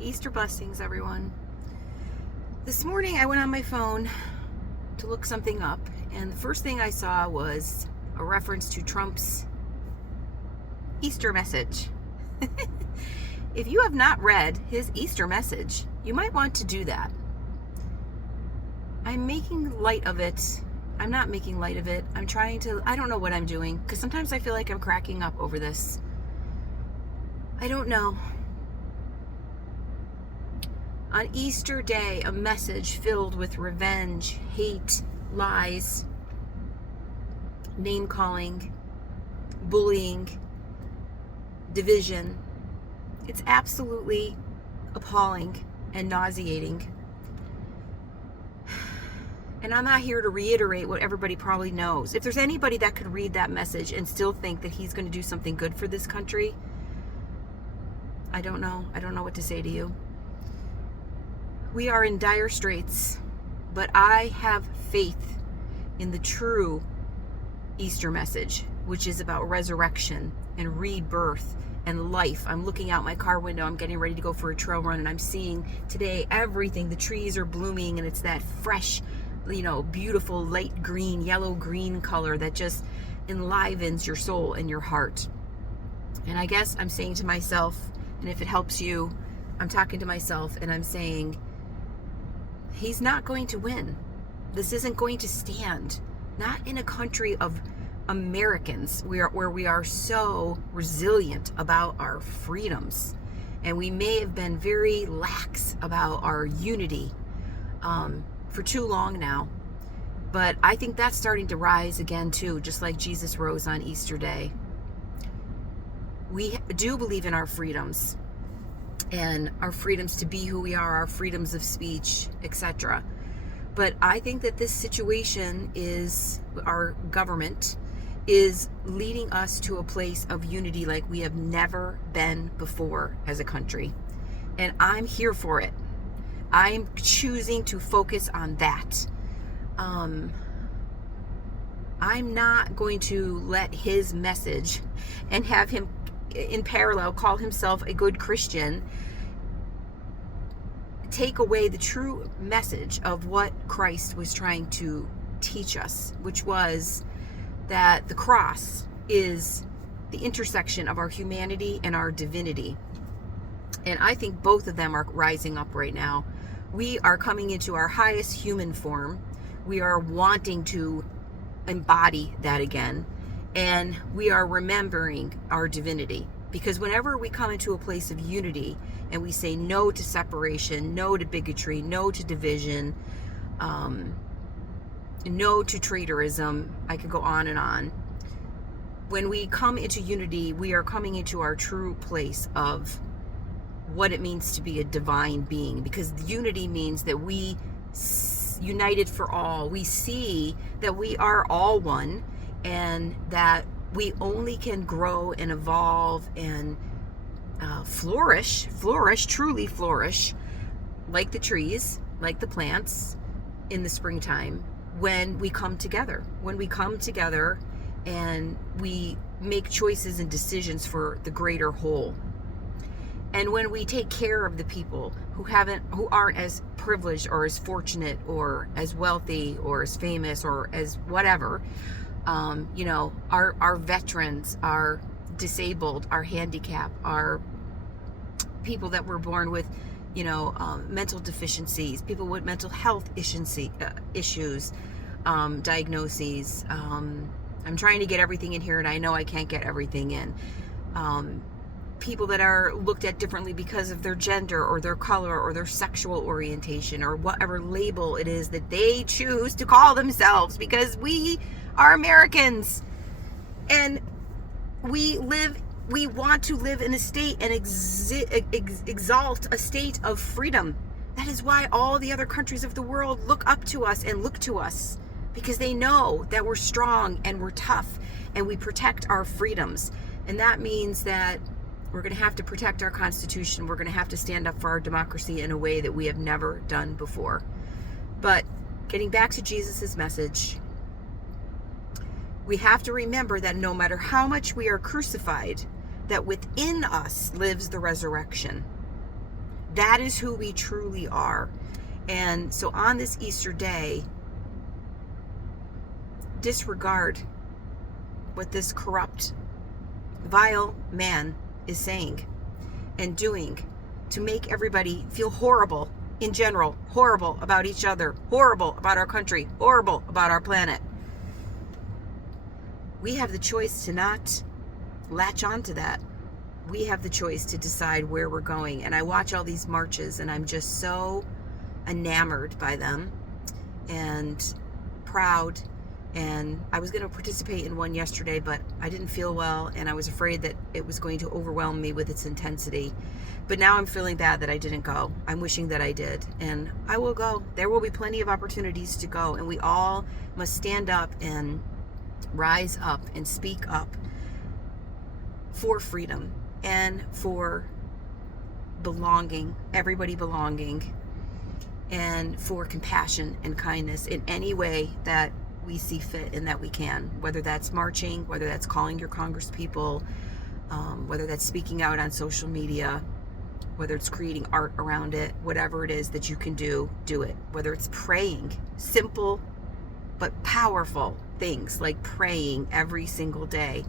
Easter blessings, everyone. This morning I went on my phone to look something up, and the first thing I saw was a reference to Trump's Easter message. If you have not read his Easter message, you might want to do that. I'm making light of it. I'm not making light of it. I don't know what I'm doing, because sometimes I feel like I'm cracking up over this. I don't know. On Easter Day, a message filled with revenge, hate, lies, name-calling, bullying, division. It's absolutely appalling and nauseating. And I'm not here to reiterate what everybody probably knows. If there's anybody that could read that message and still think that he's going to do something good for this country, I don't know. I don't know what to say to you. We are in dire straits, but I have faith in the true Easter message, which is about resurrection and rebirth and life. I'm looking out my car window. I'm getting ready to go for a trail run, and I'm seeing today everything. The trees are blooming, and it's that fresh, beautiful light green, yellow green color that just enlivens your soul and your heart. And I guess I'm saying to myself, and if it helps you, I'm talking to myself and I'm saying, he's not going to win. This isn't going to stand. Not in a country of Americans where we are so resilient about our freedoms. And we may have been very lax about our unity for too long now. But I think that's starting to rise again too, just like Jesus rose on Easter Day. We do believe in our freedoms. And our freedoms to be who we are, our freedoms of speech, etc. But I think that this situation is, our government is leading us to a place of unity like we have never been before as a country. And I'm here for it. I'm choosing to focus on that. I'm not going to let his message and have him in parallel call himself a good Christian take away the true message of what Christ was trying to teach us, which was that the cross is the intersection of our humanity and our divinity. And I think both of them are rising up right now. We are coming into our highest human form. We are wanting to embody that again. And we are remembering our divinity. Because whenever we come into a place of unity and we say no to separation, no to bigotry, no to division, no to traitorism, I could go on and on. When we come into unity, we are coming into our true place of what it means to be a divine being. Because unity means that we united for all. We see that we are all one, and that we only can grow and evolve and flourish, truly flourish, like the trees, like the plants in the springtime, when we come together. When we come together and we make choices and decisions for the greater whole. And when we take care of the people who aren't as privileged or as fortunate or as wealthy or as famous or as whatever, our veterans, our disabled, our handicapped, our people that were born with, mental deficiencies, people with mental health issues, diagnoses. I'm trying to get everything in here, and I know I can't get everything in. People that are looked at differently because of their gender or their color or their sexual orientation or whatever label it is that they choose to call themselves, because we are Americans and we want to live in a state and exalt a state of freedom. That is why all the other countries of the world look up to us and look to us, because they know that we're strong and we're tough and we protect our freedoms. And that means that we're going to have to protect our Constitution. We're going to have to stand up for our democracy in a way that we have never done before. But getting back to Jesus's message, we have to remember that no matter how much we are crucified, that within us lives the resurrection. That is who we truly are. And so on this Easter day, disregard what this corrupt, vile man is saying and doing to make everybody feel horrible in general, horrible about each other, horrible about our country, horrible about our planet. We have the choice to not latch onto that. We have the choice to decide where we're going. And I watch all these marches and I'm just so enamored by them and proud. And I was going to participate in one yesterday, but I didn't feel well and I was afraid that it was going to overwhelm me with its intensity. But now I'm feeling bad that I didn't go. I'm wishing that I did, and I will go. There will be plenty of opportunities to go, and we all must stand up and rise up and speak up for freedom and for belonging, everybody belonging, and for compassion and kindness in any way that we see fit and that we can, whether that's marching, whether that's calling your congresspeople, whether that's speaking out on social media, whether it's creating art around it, whatever it is that you can do, do it. Whether it's praying, simple but powerful things like praying every single day.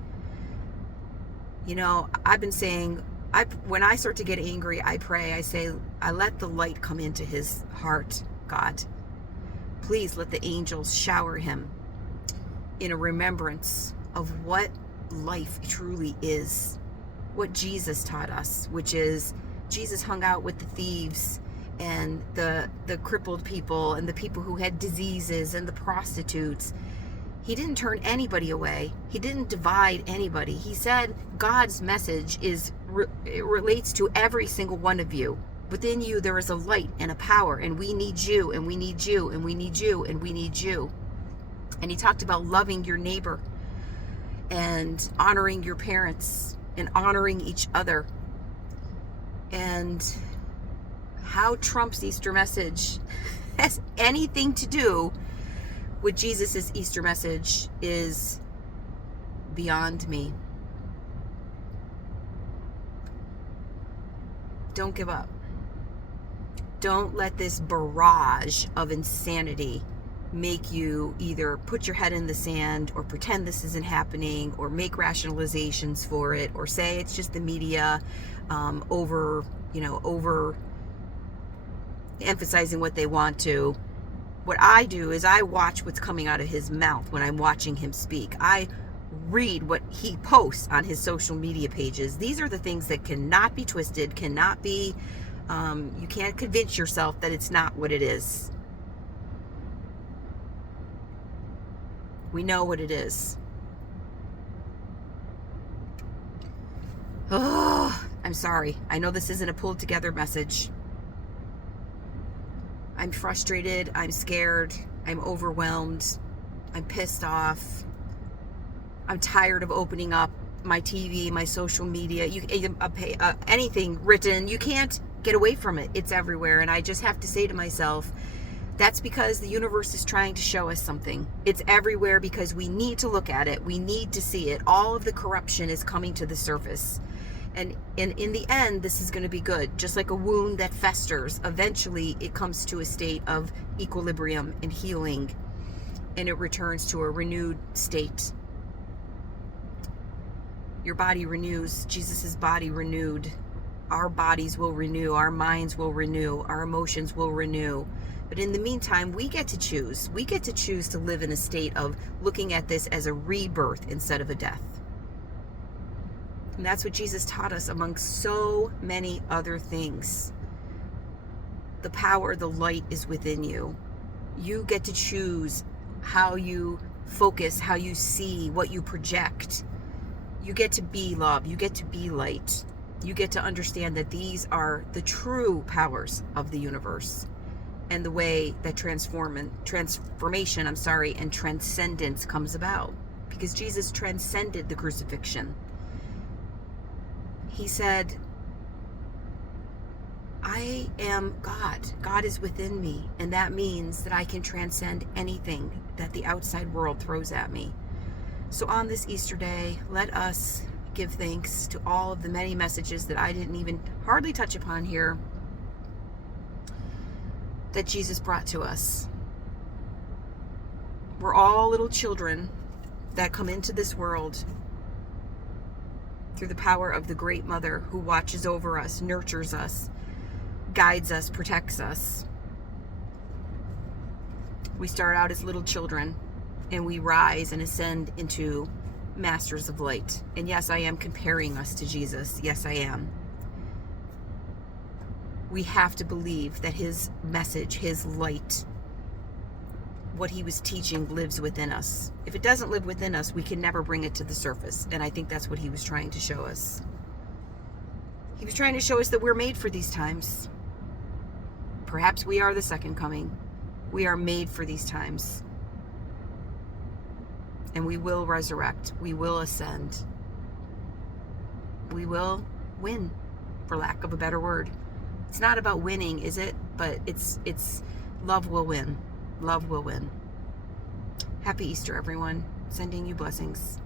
You know, I've been saying, when I start to get angry, I pray, I say, I let the light come into his heart, God. Please let the angels shower him in a remembrance of what life truly is, what Jesus taught us, which is Jesus hung out with the thieves and the crippled people and the people who had diseases and the prostitutes. He didn't turn anybody away. He didn't divide anybody. He said God's message it relates to every single one of you. Within you there is a light and a power, and we need you, and we need you, and we need you, and we need you. And he talked about loving your neighbor and honoring your parents and honoring each other. And how Trump's Easter message has anything to do with Jesus's Easter message is beyond me. Don't give up. Don't let this barrage of insanity make you either put your head in the sand or pretend this isn't happening or make rationalizations for it or say it's just the media over emphasizing what they want to. What I do is I watch what's coming out of his mouth when I'm watching him speak. I read what he posts on his social media pages. These are the things that cannot be twisted, cannot be, you can't convince yourself that it's not what it is. We know what it is. Oh, I'm sorry. I know this isn't a pulled together message. I'm frustrated. I'm scared. I'm overwhelmed. I'm pissed off. I'm tired of opening up my TV, my social media, anything written. You can't get away from it. It's everywhere. And I just have to say to myself, that's because the universe is trying to show us something. It's everywhere because we need to look at it. We need to see it. All of the corruption is coming to the surface. And in the end, this is going to be good. Just like a wound that festers, eventually it comes to a state of equilibrium and healing, and it returns to a renewed state. Your body renews. Jesus's body renewed. Our bodies will renew. Our minds will renew. Our emotions will renew. But in the meantime, we get to choose. We get to choose to live in a state of looking at this as a rebirth instead of a death. And that's what Jesus taught us among so many other things. The power, the light is within you. You get to choose how you focus, how you see, what you project. You get to be love. You get to be light. You get to understand that these are the true powers of the universe and the way that transformation, and transcendence comes about. Because Jesus transcended the crucifixion. He said, I am God. God is within me. And that means that I can transcend anything that the outside world throws at me. So on this Easter day, let us give thanks to all of the many messages that I didn't even hardly touch upon here. that Jesus brought to us. We're all little children that come into this world through the power of the Great Mother who watches over us, nurtures us, guides us, protects us. We start out as little children and we rise and ascend into masters of light. And yes, I am comparing us to Jesus. Yes, I am. We have to believe that his message, his light, what he was teaching lives within us. If it doesn't live within us, we can never bring it to the surface. And I think that's what he was trying to show us. He was trying to show us that we're made for these times. Perhaps we are the second coming. We are made for these times. And we will resurrect. We will ascend. We will win, for lack of a better word. It's not about winning, is it? But it's love will win. Love will win. Happy Easter, everyone. Sending you blessings.